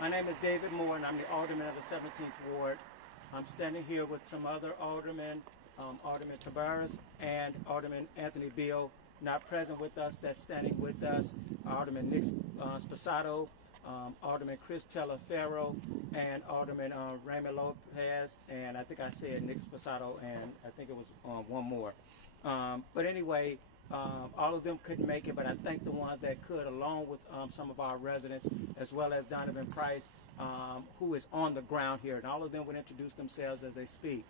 My name is David Moore, and I'm the Alderman of the 17th Ward. I'm standing here with some other Aldermen, Alderman Tavares and Alderman Anthony Beal, not present with us, that's standing with us, Alderman Nick Sposato, Alderman Chris Taylor-Farrow, and Alderman Raymond Lopez, and I think I said Nick Sposato, and I think it was one more. But anyway, all of them couldn't make it, but I thank the ones that could, along with some of our residents, as well as Donovan Price, who is on the ground here, and all of them would introduce themselves as they speak.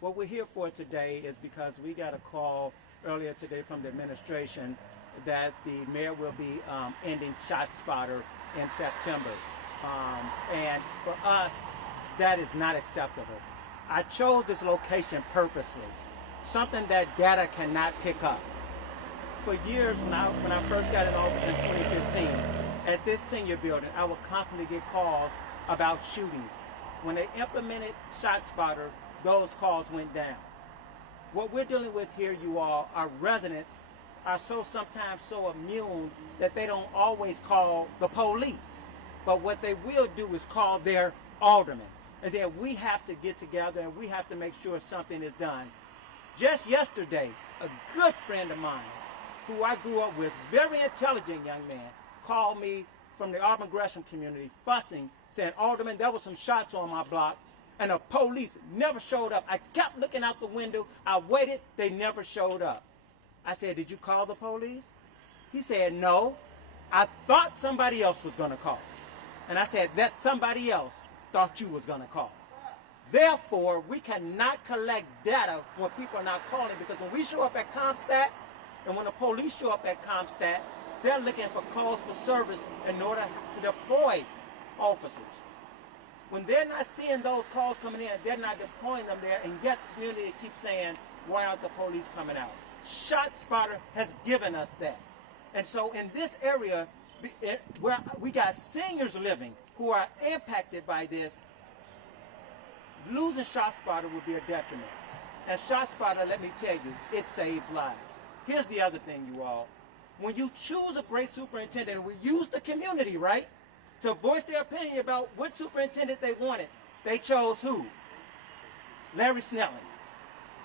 What we're here for today is because we got a call earlier today from the administration that the mayor will be ending ShotSpotter in September. And for us, that is not acceptable. I chose this location purposely, something that data cannot pick up. For years, when I first got in office in 2015, at this senior building, I would constantly get calls about shootings. When they implemented ShotSpotter, those calls went down. What we're dealing with here, you all, our residents are sometimes so immune that they don't always call the police. But what they will do is call their alderman. And then we have to get together and we have to make sure something is done. Just yesterday, a good friend of mine, who I grew up with, very intelligent young man, called me from the Auburn Gresham community, fussing, saying, Alderman, there was some shots on my block, and the police never showed up. I kept looking out the window. I waited. They never showed up. I said, did you call the police? He said, no. I thought somebody else was going to call. And I said, that somebody else thought you was going to call. Therefore, we cannot collect data when people are not calling, because when we show up at CompStat and when the police show up at CompStat, they're looking for calls for service in order to deploy officers. When they're not seeing those calls coming in, they're not deploying them there, and yet the community keeps saying, why aren't the police coming out? ShotSpotter has given us that. And so in this area, where we got seniors living who are impacted by this, losing ShotSpotter would be a detriment. And ShotSpotter, let me tell you, it saves lives. Here's the other thing, you all. When you choose a great superintendent, we use the community, right, to voice their opinion about what superintendent they wanted. They chose who? Larry Snelling.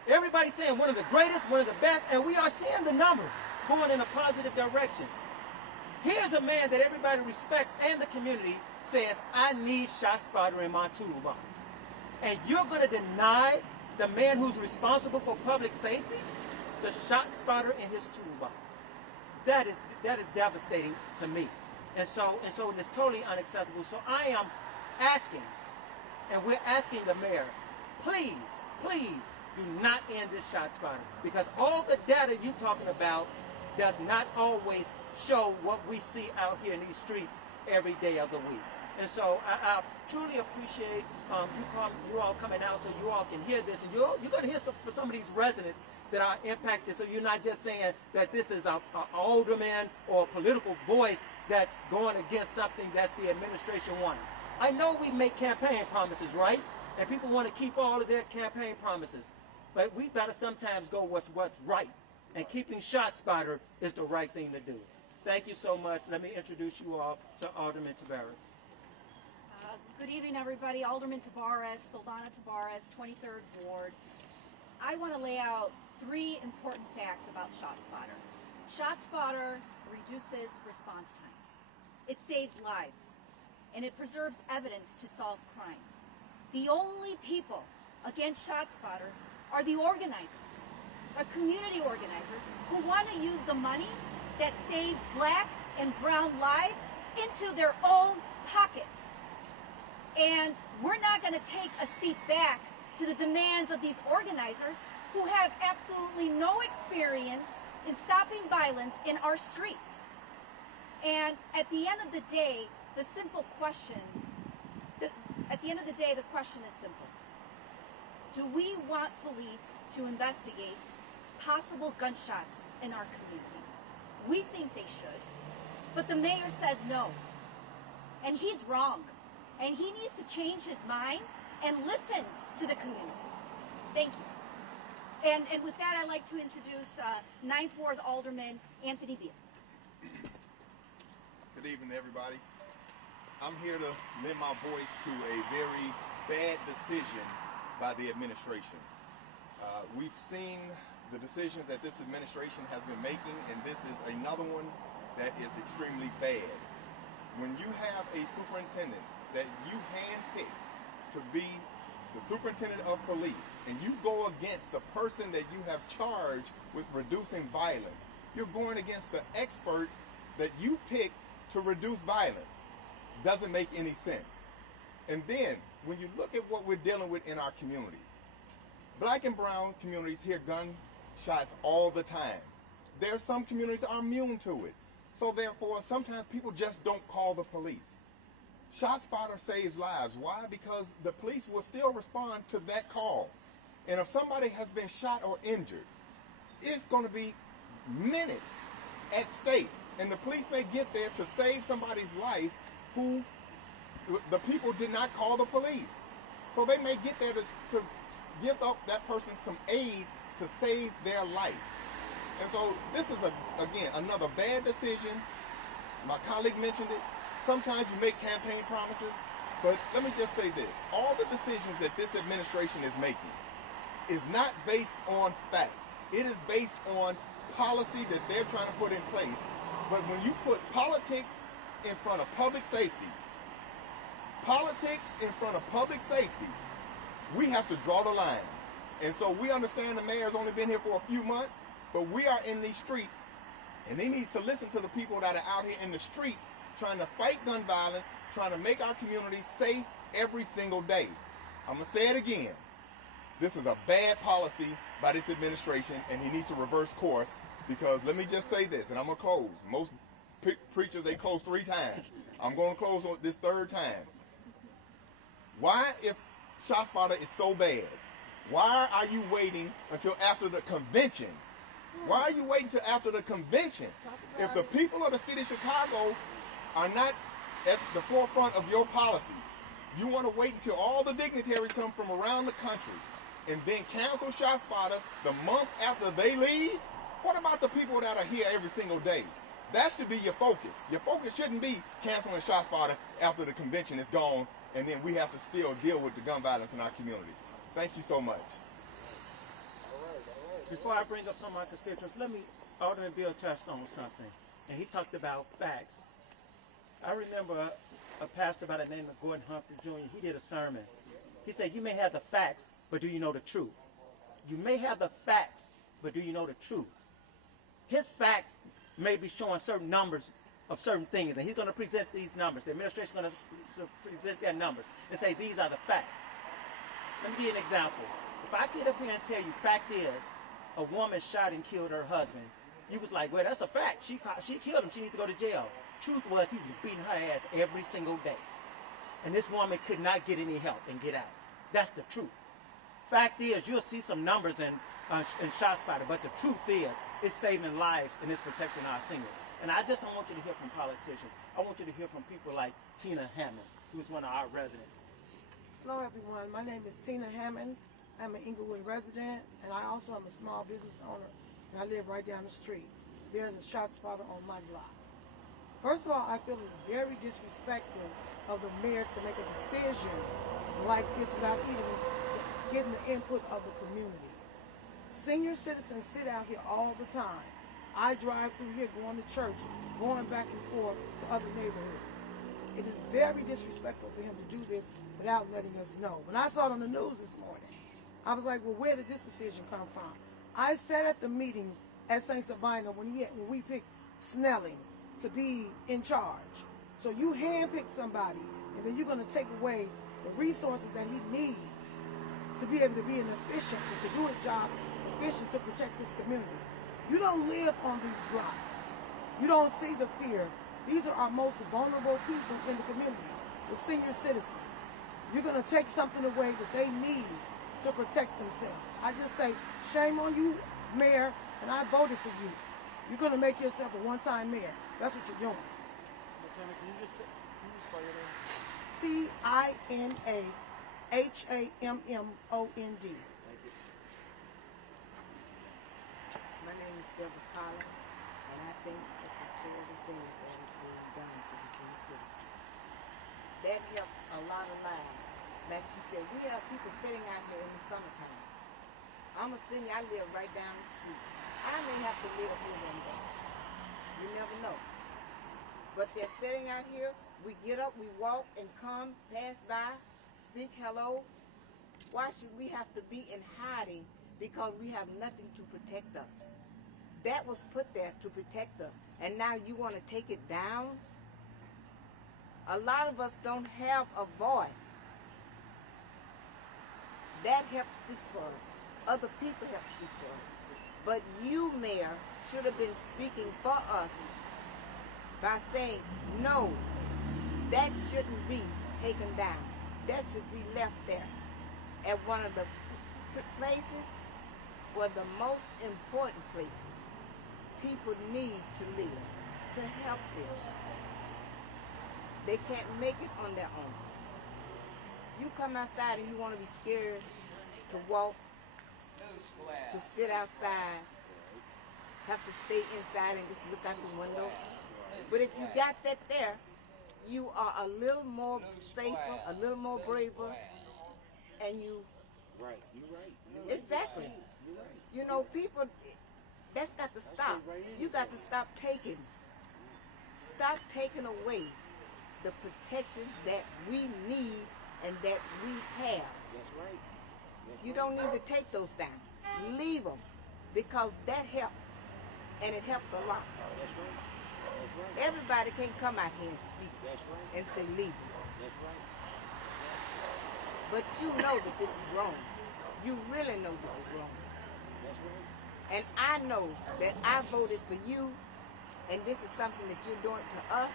Everybody's saying one of the greatest, one of the best, and we are seeing the numbers going in a positive direction. Here's a man that everybody respects and the community says, I need ShotSpotter in my toolbox. And you're going to deny the man who's responsible for public safety the ShotSpotter in his toolbox. That is devastating to me. And so it's totally unacceptable. So I am asking, and we're asking the mayor, please, please do not end this ShotSpotter, because all the data you're talking about does not always show what we see out here in these streets every day of the week. And so I truly appreciate you all coming out so you all can hear this, and you're going to hear for some of these residents that are impacted, so you're not just saying that this is an alderman or a political voice that's going against something that the administration wanted. I know we make campaign promises, right? And people want to keep all of their campaign promises. But we better sometimes go what's right. And keeping ShotSpotter is the right thing to do. Thank you so much. Let me introduce you all to Alderman Tavares. Good evening, everybody. Alderman Tavares, Saldana Tavares, 23rd Ward. I want to lay out 3 important facts about ShotSpotter. ShotSpotter reduces response times. It saves lives, and it preserves evidence to solve crimes. The only people against ShotSpotter are the organizers, the community organizers, who want to use the money that saves black and brown lives into their own pockets. And we're not going to take a seat back to the demands of these organizers who have absolutely no experience in stopping violence in our streets. And at the end of the day, the question is simple. Do we want police to investigate possible gunshots in our community? We think they should, but the mayor says no. And he's wrong. And he needs to change his mind and listen to the community. Thank you. And with that, I'd like to introduce 9th Ward Alderman Anthony Beal. Good evening, everybody. I'm here to lend my voice to a very bad decision by the administration. We've seen the decisions that this administration has been making, and this is another one that is extremely bad. When you have a superintendent that you handpicked to be the superintendent of police, and you go against the person that you have charged with reducing violence, you're going against the expert that you picked to reduce violence. Doesn't make any sense. And then, when you look at what we're dealing with in our communities, black and brown communities hear gunshots all the time. There are some communities are immune to it. So therefore, sometimes people just don't call the police. ShotSpotter saves lives. Why? Because the police will still respond to that call. And if somebody has been shot or injured, it's going to be minutes at stake. And the police may get there to save somebody's life who the people did not call the police. So they may get there to give up that person some aid to save their life. And so this is, again, another bad decision. My colleague mentioned it. Sometimes you make campaign promises, but let me just say this. All the decisions that this administration is making is not based on fact. It is based on policy that they're trying to put in place. But when you put politics in front of public safety, we have to draw the line. And so we understand the mayor's only been here for a few months, but we are in these streets, and they need to listen to the people that are out here in the streets trying to fight gun violence, trying to make our community safe every single day. I'm going to say it again. This is a bad policy by this administration, and he needs to reverse course, because let me just say this, and I'm going to close. Most preachers, they close 3 times. I'm going to close on this 3rd time. Why, if ShotSpotter is so bad, why are you waiting until after the convention? Why are you waiting until after the convention? If the people of the city of Chicago are not at the forefront of your policies, you want to wait until all the dignitaries come from around the country and then cancel ShotSpotter the month after they leave? What about the people that are here every single day? That should be your focus. Your focus shouldn't be canceling ShotSpotter after the convention is gone and then we have to still deal with the gun violence in our community. Thank you so much. Before I bring up some of my constituents, Alderman Bill touched on something, and he talked about facts. I remember a pastor by the name of Gordon Humphrey Jr., he did a sermon. He said, you may have the facts, but do you know the truth? You may have the facts, but do you know the truth? His facts may be showing certain numbers of certain things, and he's going to present these numbers. The administration is going to present their numbers and say, these are the facts. Let me give you an example. If I get up here and tell you, fact is, a woman shot and killed her husband, you was like, well, that's a fact. She killed him. She needs to go to jail. Truth was, he was beating her ass every single day. And this woman could not get any help and get out. That's the truth. Fact is, you'll see some numbers in ShotSpotter, but the truth is, it's saving lives and it's protecting our seniors. And I just don't want you to hear from politicians. I want you to hear from people like Tina Hammond, who's one of our residents. Hello everyone, my name is Tina Hammond. I'm an Inglewood resident, and I also am a small business owner, and I live right down the street. There's a ShotSpotter on my block. First of all, I feel it's very disrespectful of the mayor to make a decision like this without even getting the input of the community. Senior citizens sit out here all the time. I drive through here going to church, going back and forth to other neighborhoods. It is very disrespectful for him to do this without letting us know. When I saw it on the news this morning, I was like, well, where did this decision come from? I sat at the meeting at St. Sabina when we picked Snelling to be in charge. So you handpick somebody, and then you're going to take away the resources that he needs to be able to be an efficient, to do his job efficient to protect this community. You don't live on these blocks. You don't see the fear. These are our most vulnerable people in the community, the senior citizens. You're going to take something away that they need to protect themselves. I just say, shame on you, Mayor, and I voted for you. You're going to make yourself a one-time mayor. That's what you're doing. TINAHAMMOND. My name is Deborah Collins, and I think it's a terrible thing that is being done to the senior citizens. lot of lives. Like she said, we have people sitting out here in the summertime. I'm a senior, I live right down the street. I may have to live here one day. You never know. But they're sitting out here, we get up, we walk and come, pass by, speak hello. Why should we have to be in hiding because we have nothing to protect us? That was put there to protect us. And now you want to take it down? A lot of us don't have a voice. That help speaks for us. Other people help speaks for us. But you, Mayor, should have been speaking for us by saying, no, that shouldn't be taken down. That should be left there at one of the places where the most important places people need to live, to help them. They can't make it on their own. You come outside and you want to be scared to walk, to sit outside, have to stay inside and just look out the window. But if you got that there, you are a little more safer, a little more braver, and you... Right, you're right. Exactly. You're right. You know, people, that's got to stop. You got to stop taking away the protection that we need and that we have. That's right. You don't need to take those down. Leave them, because that helps, and it helps a lot. That's right. That's right. Everybody can't come out here and speak That's right. and say leave them. That's right. But you know that this is wrong. You really know this is wrong. That's right. And I know that I voted for you, and this is something that you're doing to us.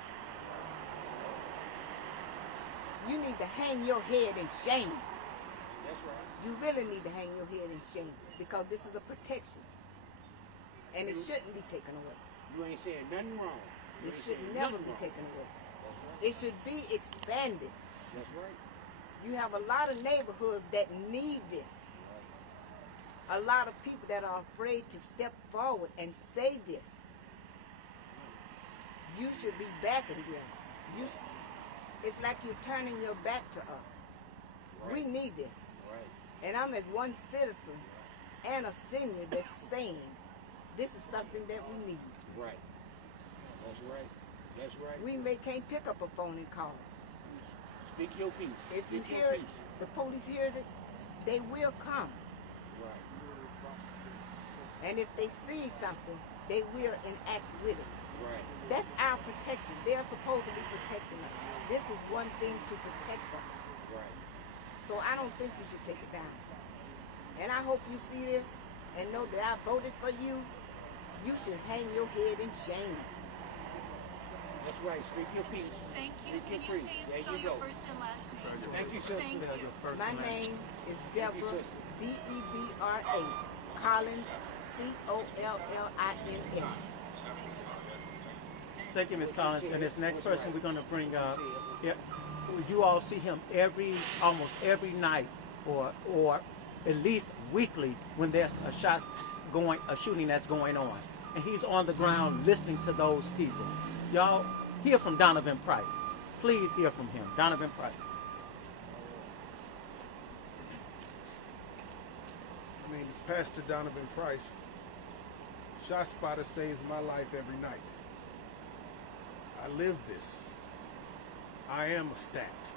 You need to hang your head in shame. That's right. You really need to hang your head in shame, because this is a protection. And it shouldn't be taken away. You ain't saying nothing wrong. You It ain't should saying never nothing be wrong. taken away. That's right. It should be expanded. That's right. You have a lot of neighborhoods that need this. A lot of people that are afraid to step forward and say this. You should be backing them. It's like you're turning your back to us. Right. We need this. Right. And I'm as one citizen and a senior that's saying this is something that we need. Right. That's right. That's right. We can't pick up a phone and call. Speak your piece. If you Speak hear your it, piece. the police hears it, they will come. Right. And if they see something, they will enact with it. Right. That's our protection. They're supposed to be protecting us. This is one thing to protect us. Right. So I don't think you should take it down. And I hope you see this and know that I voted for you. You should hang your head in shame. That's right. Speak your piece. Thank you. Speak your Can you piece. say and There spell you your go. first and last name? Thank you, sir. Thank you. My name is Deborah, sister. D-E-B-R-A, Collins, C-O-L-L-I-N-S. Thank you, Ms. Collins. And this next person we're going to bring up, you all see him almost every night, or at least weekly, when there's a shooting that's going on, and he's on the ground listening to those people. Y'all hear from Donovan Price. Please hear from him, Donovan Price. My name is Pastor Donovan Price. ShotSpotter saves my life every night. I live this. I am a stat.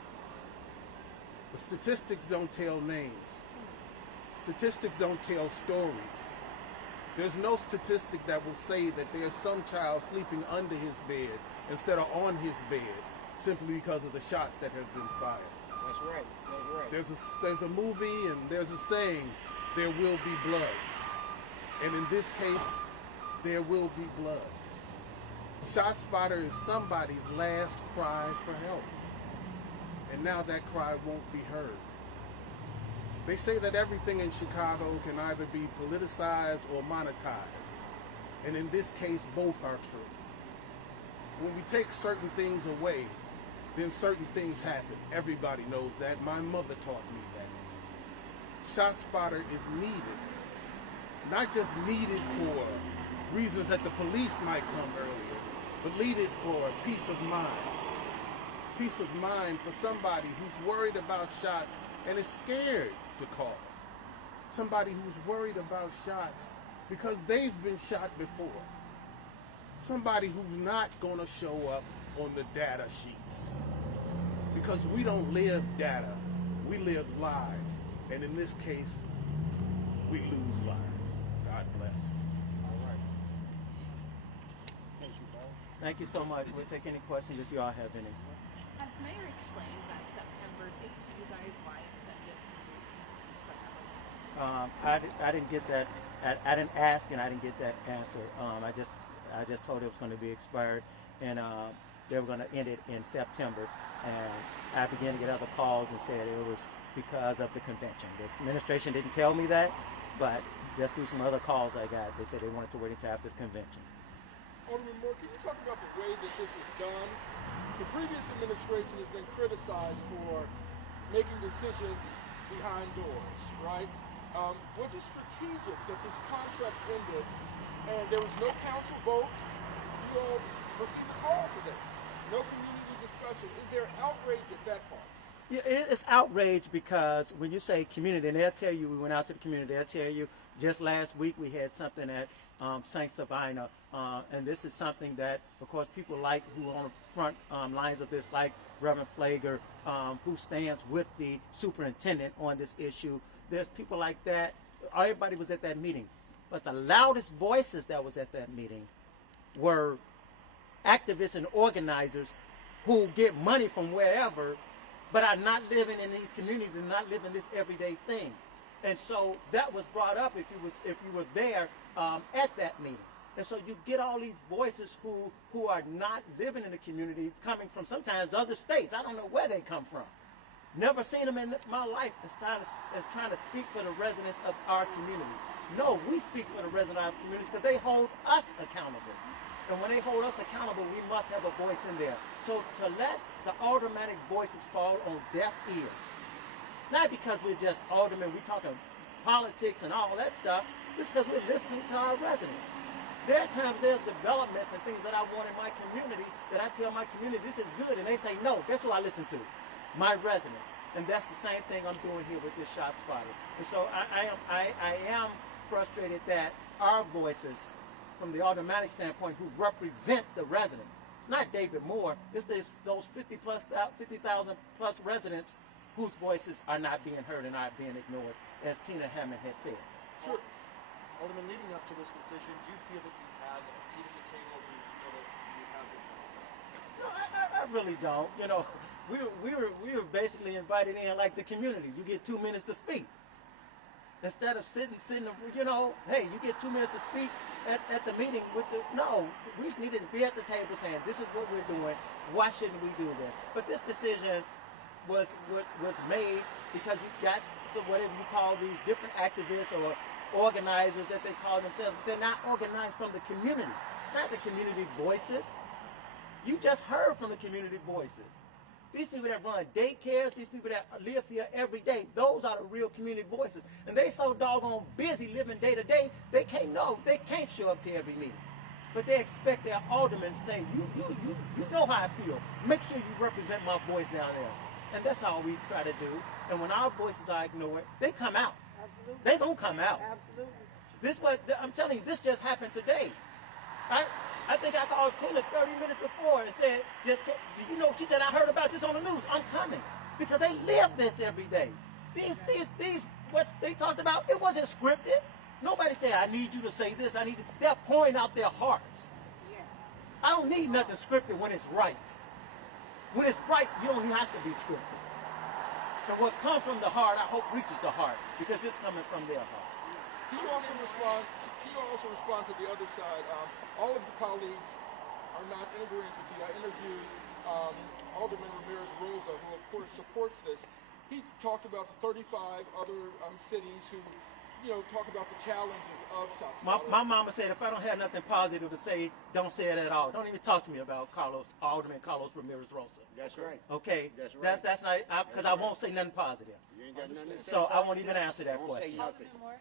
But statistics don't tell names. Statistics don't tell stories. There's no statistic that will say that there's some child sleeping under his bed instead of on his bed simply because of the shots that have been fired. That's right. That's right. There's a movie and there's a saying, there will be blood. And in this case, there will be blood. ShotSpotter is somebody's last cry for help. And now that cry won't be heard. They say that everything in Chicago can either be politicized or monetized. And in this case, both are true. When we take certain things away, then certain things happen. Everybody knows that. My mother taught me that. ShotSpotter is needed. Not just needed for reasons that the police might come earlier, but needed for peace of mind. peace of mind for somebody who's worried about shots and is scared to call. Somebody who's worried about shots because they've been shot before. Somebody who's not going to show up on the data sheets. Because we don't live data, we live lives. And in this case, we lose lives. God bless. All right. Thank you, bro. Thank you so much. We'll take any questions if you all have any. Has Mayor explained that September date to you guys why it September? I didn't get that. I didn't ask, and I didn't get that answer. I just told it was going to be expired, and they were going to end it in September. And I began to get other calls and said it was because of the convention. The administration didn't tell me that, but just through some other calls I got, they said they wanted to wait until after the convention. Alderman Moore, can you talk about the way that this was done? The previous administration has been criticized for making decisions behind doors, right? Was it strategic that this contract ended and there was no council vote? You all received a call today. No community discussion. Is there outrage at that part? Yeah, it's outrage because when you say community, and they'll tell you, we went out to the community, they'll tell you, just last week we had something at St. Sabina, and this is something that, of course, people like who are on the front lines of this, like Reverend Flager, who stands with the superintendent on this issue. There's people like that. Everybody was at that meeting. But the loudest voices that was at that meeting were activists and organizers who get money from wherever, but are not living in these communities and not living this everyday thing. And so that was brought up if you were there at that meeting. And so you get all these voices who are not living in the community, coming from sometimes other states. I don't know where they come from. Never seen them in my life as trying to speak for the residents of our communities. No, we speak for the residents of our communities because they hold us accountable. And when they hold us accountable, we must have a voice in there. So to let the aldermanic voices fall on deaf ears, not because we're just aldermen, we're talking politics and all that stuff, it's because we're listening to our residents. There are times there's developments and things that I want in my community that I tell my community, this is good, and they say no. Guess who I listen to? My residents. And that's the same thing I'm doing here with this ShotSpotter. And so I am frustrated that our voices, from the aldermanic standpoint, who represent the residents, it's not David Moore, it's those 50,000 plus residents whose voices are not being heard and are being ignored, as Tina Hammond has said. Sure. Alderman, leading up to this decision, do you feel that you have a seat at the table? Do you feel that you have this? No, I really don't. You know, we were basically invited in like the community. You get 2 minutes to speak. Instead of sitting, you know, hey, you get 2 minutes to speak at the meeting with the, no, we needed to be at the table saying, this is what we're doing, why shouldn't we do this? But this decision was made because you got, so whatever you call these different activists or organizers that they call themselves, they're not organized from the community. It's not the community voices. You just heard from the community voices. These people that run daycares, these people that live here every day, those are the real community voices. And they so doggone busy living day to day, they can't show up to every meeting. But they expect their aldermen to say, you know how I feel. Make sure you represent my voice down there. And that's all we try to do. And when our voices are ignored, they come out. Absolutely. They gonna come out. Absolutely. This what I'm telling you, this just happened today. I think I called Tina 30 minutes before and said, you know, she said, I heard about this on the news. I'm coming. Because they live this every day. These, what they talked about, it wasn't scripted. Nobody said, I need you to say this, they're pouring out their hearts. Yes. I don't need nothing scripted when it's right. When it's right, you don't have to be scripted. And what comes from the heart, I hope reaches the heart, because it's coming from their heart. Can you also respond to the other side? All of your colleagues are not in agreement with you. I interviewed Alderman Ramirez-Rosa, who of course supports this. He talked about the 35 other cities who, you know, talk about the challenges of ShotSpotter. My mama said, if I don't have nothing positive to say, don't say it at all. Don't even talk to me about Alderman Carlos Ramirez-Rosa. That's right. Okay? That's right. That's not, because I won't say nothing positive. You ain't got nothing to say. So I won't even answer that Don't say question. nothing. Alderman Moore.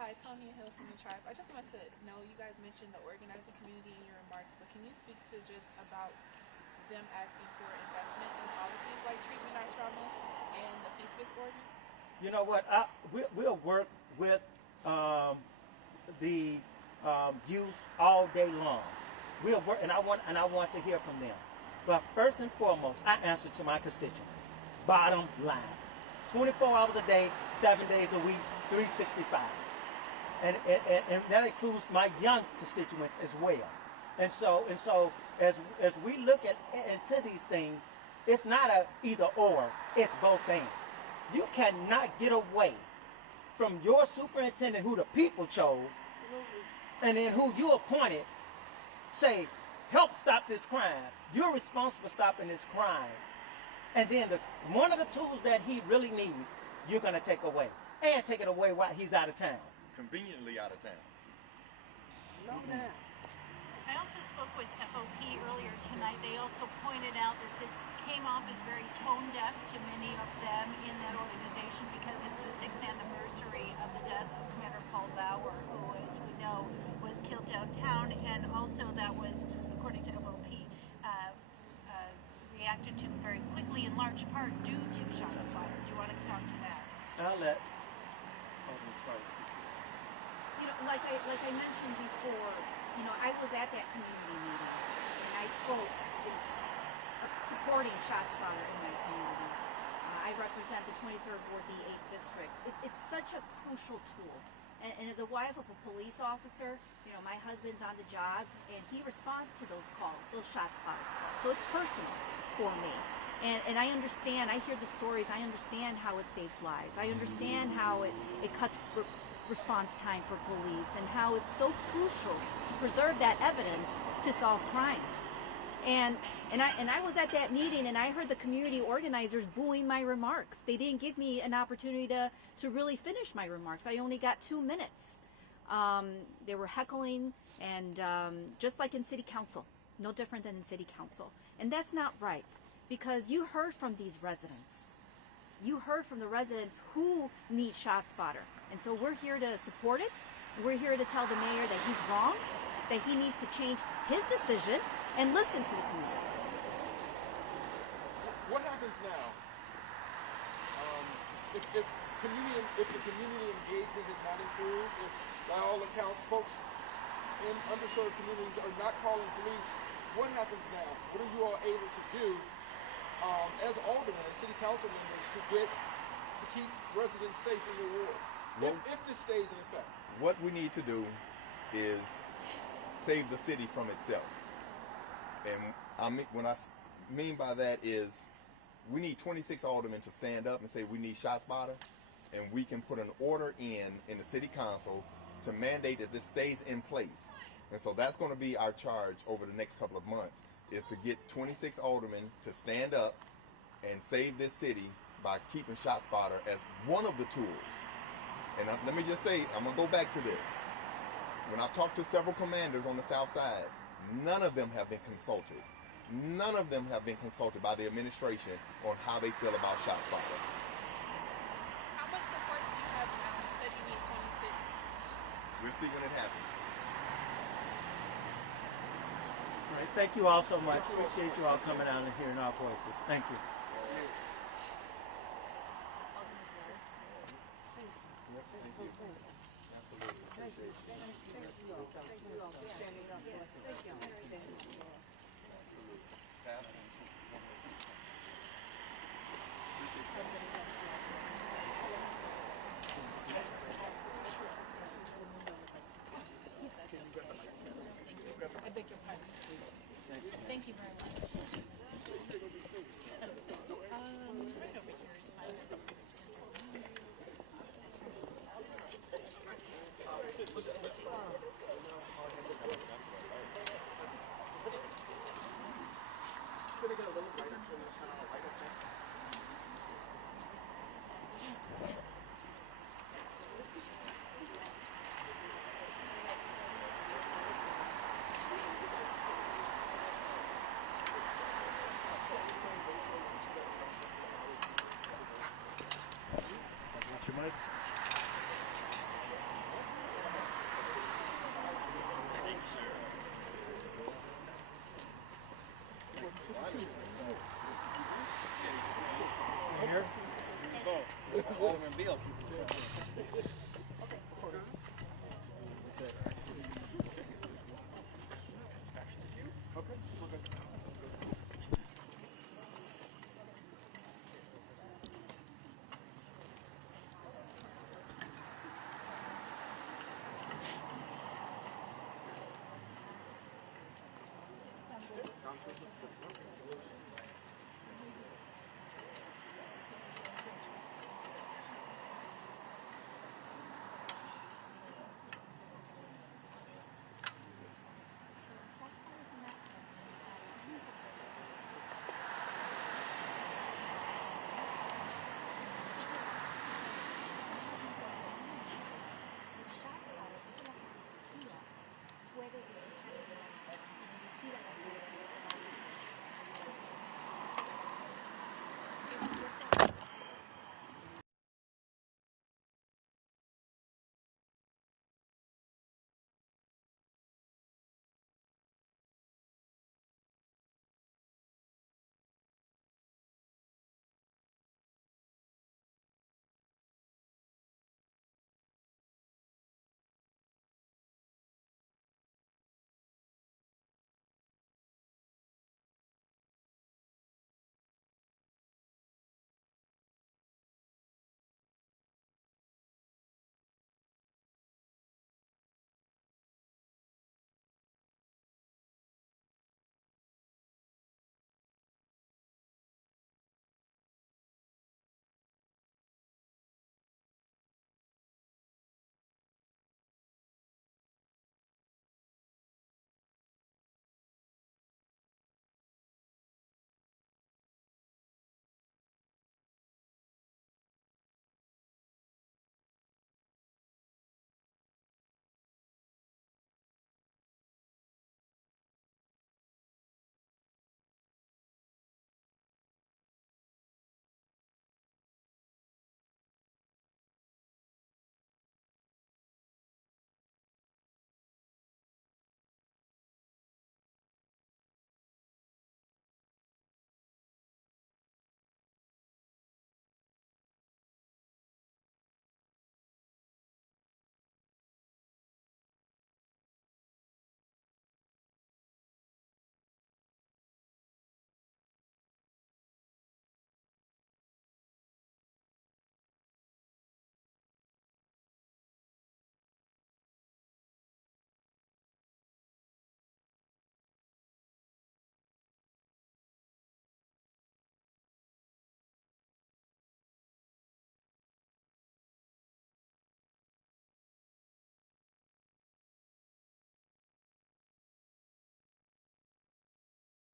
Hi, Tony Hill from the Tribe. I just wanted to know, you guys mentioned the organizing community in your remarks, but can you speak to just about them asking for investment in policies like treatment not trauma and the peace with ordinance? You know what? We'll work with the youth all day long. We'll work, and I want to hear from them. But first and foremost, I answer to my constituents. Bottom line, 24 hours a day, 7 days a week, 365, and that includes my young constituents as well. And so as we look into these things, it's not a either or, it's both things. You cannot get away from your superintendent who the people chose, and then who you appointed, say, help stop this crime. You're responsible for stopping this crime. And then one of the tools that he really needs, you're going to take away. And take it away while he's out of town. Conveniently out of town. I also spoke with FOP earlier tonight. They also pointed out that this came off as very tone deaf to many of them in that organization because it's the 6th anniversary of the death of Commander Paul Bauer, who, as we know, was killed downtown, and also that was, according to FOP, reacted to very quickly, in large part due to ShotSpotter. Do you want to talk to that? I'll let You know, like I mentioned before, you know, I was at that community meeting and I spoke supporting ShotSpotter in my community. I represent the 23rd Ward, the 8th District. It's such a crucial tool. And as a wife of a police officer, you know, my husband's on the job and he responds to those calls, those ShotSpotter calls. So it's personal for me. And I understand, I hear the stories, I understand how it saves lives. I understand how it cuts response time for police and how it's so crucial to preserve that evidence to solve crimes. And I was at that meeting and I heard the community organizers booing my remarks. They didn't give me an opportunity to really finish my remarks. I only got 2 minutes. They were heckling and just like in city council, no different than in city council. And that's not right because you heard from these residents. You heard from the residents who need ShotSpotter. And so we're here to support it. We're here to tell the mayor that he's wrong, that he needs to change his decision and listen to the community. What happens now? If the community engagement has not improved, if by all accounts folks in underserved communities are not calling police, what happens now? What are you all able to do as aldermen and city council members to keep residents safe in your wards? Well, if this stays in effect. What we need to do is save the city from itself. And what I mean by that is we need 26 aldermen to stand up and say we need ShotSpotter, and we can put an order in the city council to mandate that this stays in place. And so that's going to be our charge over the next couple of months, is to get 26 aldermen to stand up and save this city by keeping ShotSpotter as one of the tools. And let me just say, I'm going to go back to this. When I've talked to several commanders on the south side, none of them have been consulted. None of them have been consulted by the administration on how they feel about ShotSpotter. How much support do you have now? You said you need 26. We'll see when it happens. All right, thank you all so much. Appreciate you all coming out and hearing our voices. Thank you. I beg your pardon. Thank you very much. Right over here is fine. Thank you, sir. Here? Alderman Beal.